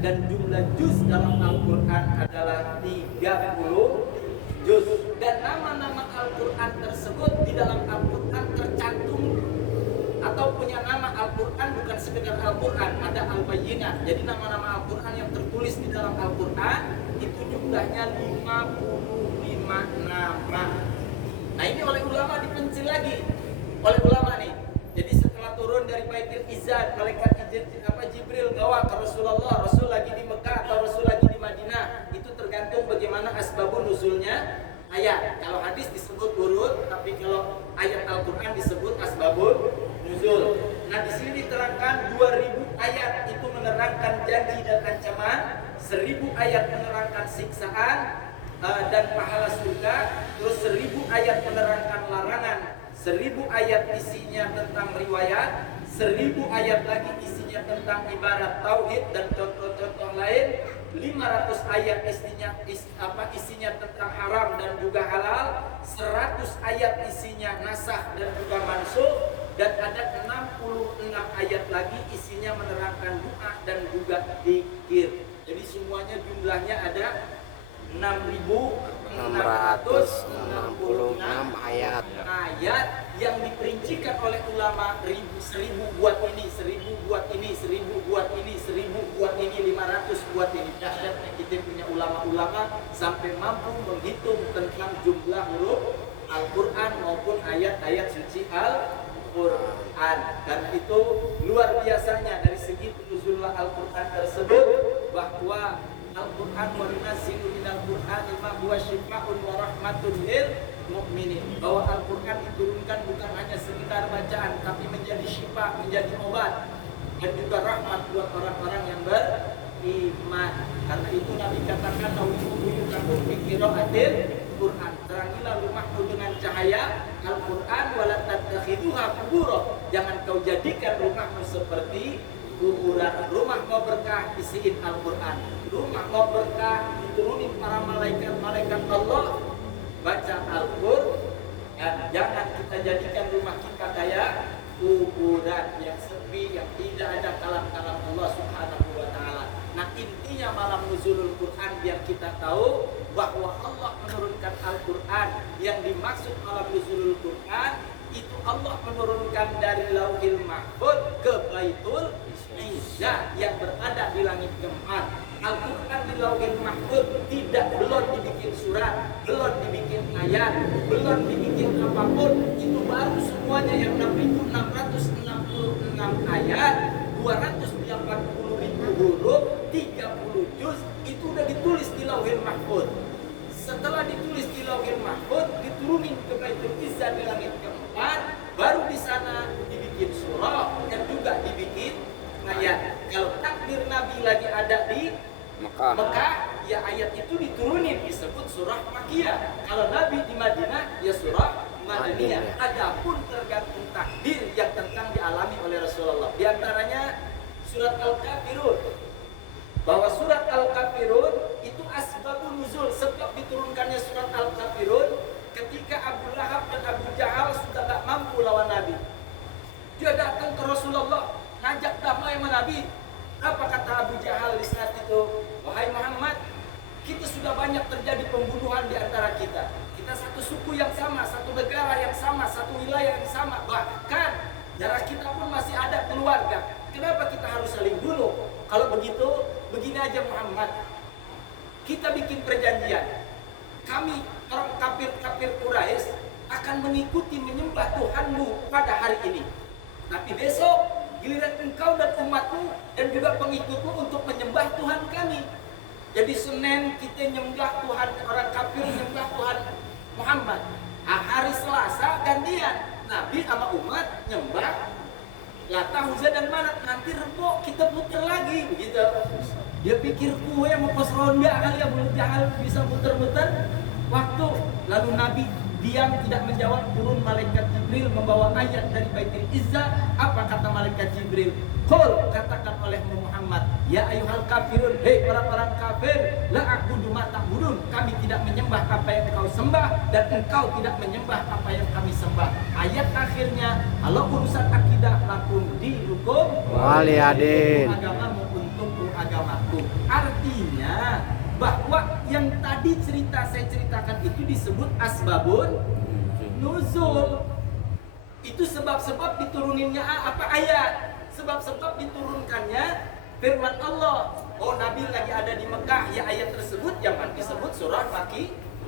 dan jumlah juz dalam Al-Quran adalah 30 juz. Dan nama-nama Al-Quran tersebut di dalam Al-Quran tercantum atau punya nama Al-Quran bukan sekedar Al-Quran, ada Al-Bayyinah. Jadi nama-nama Al-Quran yang tertulis di dalam Al-Quran itu jumlahnya 55 nama. Nah ini oleh ulama dipencil lagi oleh ulama nih. Jadi setelah turun dari Baitul Izzat, malaikat Jibril bawa ke Rasulullah, Rasul lagi di Mekah atau Rasul lagi di Madinah, itu tergantung bagaimana asbabun nuzulnya ayat. Kalau hadis disebut urut, tapi kalau ayat Al-Quran disebut asbabun nuzul. Nah di sini diterangkan 2000 ayat itu menerangkan janji dan ancaman, 1000 ayat menerangkan siksaan dan pahala surga, terus 1000 ayat menerangkan larangan, 1000 ayat isinya tentang riwayat, 1000 ayat lagi isinya tentang ibarat tauhid dan contoh-contoh lain, 500 ayat isinya tentang haram dan juga halal, 100 ayat isinya nasakh dan juga mansukh, dan ada 66 ayat lagi isinya menerangkan doa dan juga zikir. Jadi semuanya jumlahnya ada 6.666 ayat yang diperincikan oleh ulama 1000 buat ini, 1000 buat ini, 1000 buat ini, 1000 buat ini, 500 buat ini. Dahsyatnya kita punya ulama-ulama sampai mampu menghitung tentang jumlah huruf Al-Quran maupun ayat-ayat suci Al-Quran. Karena itu luar biasanya dari segi nuzul Al-Quran tersebut, bahwa Al-Quran wa nunazzilu minal Qur'ani ma huwa syifaa'un wa rahmatun lil mu'minin. Bahwa Al-Quran diturunkan bukan hanya sekedar bacaan, tapi menjadi syifa, menjadi obat dan juga rahmat buat orang-orang yang beriman. Karena itu Nabi katakan buyutakum bi qiraatil Quran. Terangilah rumahmu dengan cahaya Al-Quran, wala tattakhiduha qubura. Jangan kau jadikan rumahmu seperti kuburan. Rumah mau berkah isiin Al-Quran. Rumah mau berkah diturunin para malaikat Allah baca Al-Quran. Jangan kita jadikan rumah kita kayak kuburan yang sepi, yang tidak ada kalam-kalam Allah Subhanahu wa Ta'ala. Nah intinya malam nuzulul Quran biar kita tahu bahwa Allah menurunkan Al-Quran. Yang dimaksud malam nuzulul Quran itu Allah menurunkan dari Lauhil Mahfuz ke Baitul Izzah yang berada di langit keempat. Al-Quran di Lauhil Mahfuz belum dibikin surat, belum dibikin ayat, belum dibikin apapun. Itu baru semuanya yang 6.666 ayat, 280.000 huruf, 30 juz itu udah ditulis di Lauhil Mahfuz. Setelah ditulis di Lauhil Mahfuz, diturunin ke Baitul Izzah di langit keempat, baru di sana dibikin surah dan juga dibikin ayat. Kalau takdir Nabi lagi ada di Mekah, ya ayat itu diturunin disebut surah Makkiyah. Kalau Nabi di Madinah, ya surah Madaniyah. Adapun tergantung takdir yang tentang dialami oleh Rasulullah. Di antaranya surat Al-Kafirun. Bahwa surat Al-Kafirun itu asbabun nuzul. Sebab diturunkannya surat Al-Kafirun ketika Abu Lahab dan Abu Jahal sudah tak mampu lawan Nabi. Dia datang ke Rasulullah, ngajak damai sama Nabi. Apa kata Abu Jahal di saat itu? Wahai Muhammad, kita sudah banyak terjadi pembunuhan di antara kita. Kita satu suku yang sama, satu negara yang sama, satu wilayah yang sama. Bahkan darah kita pun masih ada keluarga. Kenapa kita harus saling bunuh? Kalau begitu, begini aja Muhammad. Kita bikin perjanjian. Kami orang kafir-kafir Quraisy akan mengikuti menyembah Tuhanmu pada hari ini. Tapi besok giliran engkau dan umatmu dan juga pengikutmu untuk menyembah Tuhan kami. Jadi Senin kita nyembah Tuhan orang kafir, nyembah Tuhan Muhammad. Hari Selasa gantian, Nabi sama umat nyembah Lata, Uzza dan Manat. Nanti Rebo kita putar lagi begitu. Dia pikir kue mau pas ronda kali ya, belum jangan bisa putar-putar waktu. Lalu Nabi diam tidak menjawab. Turun malaikat Jibril membawa ayat dari Baitul Izzah. Apa kata malaikat Jibril? Qul, katakan oleh Muhammad, ya ayyuhal kafirun, hei orang-orang kafir, la a'budu ma ta'budun, kami tidak menyembah apa yang engkau sembah dan engkau tidak menyembah apa yang kami sembah. Ayat akhirnya, kalau urusan akidah lakum dinukum waliyadin, agamamu untukku agamaku. antum. Artinya bahwa yang tadi saya ceritakan itu disebut asbabun nuzul. Itu sebab-sebab diturunnya apa ayat. Sebab-sebab diturunkannya firman Allah. Oh, Nabi lagi ada di Mekah, ya ayat tersebut yang disebut surah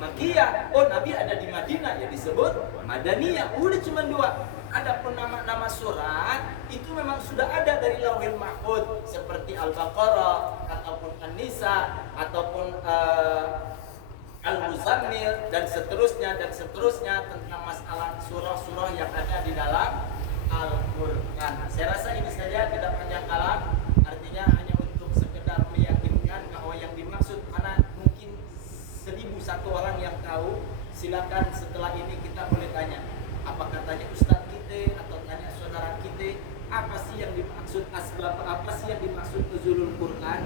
Makiyah. Oh, Nabi ada di Madinah, ya disebut Madaniyah. Udah cuma dua. Adapun nama-nama surat itu memang sudah ada dari Lauhil Mahfuz, seperti Al-Baqarah ataupun An-Nisa ataupun Al-Muzammil dan seterusnya tentang masalah surah-surah yang ada di dalam Al-Qur'an. Saya rasa ini saja, tidak panjang kalam. Artinya hanya untuk sekedar meyakinkan bahwa yang dimaksud, karena mungkin 1.001 orang yang tahu. Silakan setelah ini kita boleh tanya, apa katanya Ustadz kita atau tanya saudara kita, apa sih yang dimaksud asbab, apa sih yang dimaksud nuzulul Quran,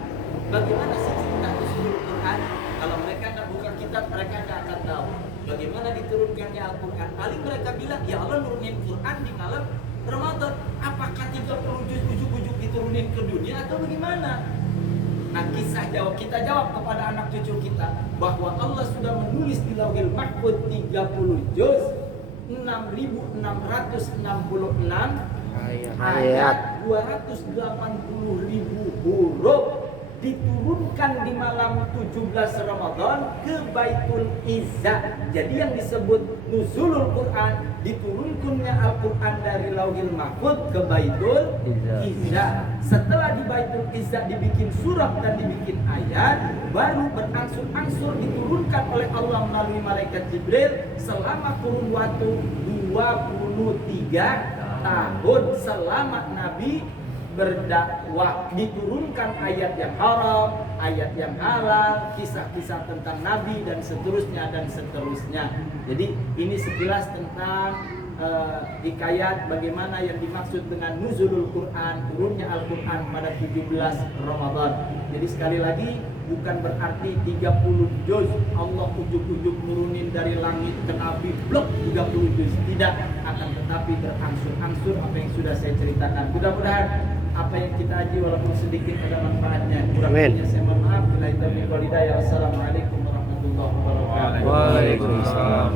bagaimana sih cerita nuzulul Quran. Kalau mereka nggak buka kitab, mereka nggak akan tahu bagaimana diturunkannya Al-Quran. Paling mereka bilang, ya Allah nurunin Quran di malam Ramadan. Apakah 30 juz ujuk-ujuk diturunin ke dunia atau bagaimana? Nah, kita jawab kepada anak cucu kita bahwa Allah sudah menulis di Lauhil Mahfuz 30 juz, 6.666 ayat, 280.000 huruf, diturunkan di malam 17 Ramadan ke Baitul Izzah. Jadi yang disebut nuzulul Quran, diturunkannya Al-Quran dari Lauhil Mahfuz ke Baitul Izzah. Setelah di Baitul Izzah dibikin surat dan dibikin ayat, baru berangsur-angsur diturunkan oleh Allah melalui malaikat Jibril selama kurun waktu 23 tahun selama Nabi berdakwah. Diturunkan ayat yang haram, ayat yang halal, kisah-kisah tentang Nabi dan seterusnya. Jadi ini sekilas tentang hikayat bagaimana yang dimaksud dengan nuzulul Quran, turunnya Al-Quran pada 17 Ramadan. Jadi sekali lagi, bukan berarti 30 juz Allah ujuk-ujuk nurunin dari langit ke Nabi blok 30 juz, tidak, akan tetapi berangsur-angsur apa yang sudah saya ceritakan. Mudah-mudahan apa yang kita aji walaupun sedikit ada manfaatnya. Kurang-kurangnya saya mohon maaf. Wassalamualaikum warahmatullahi wabarakatuh. Waalaikumsalam.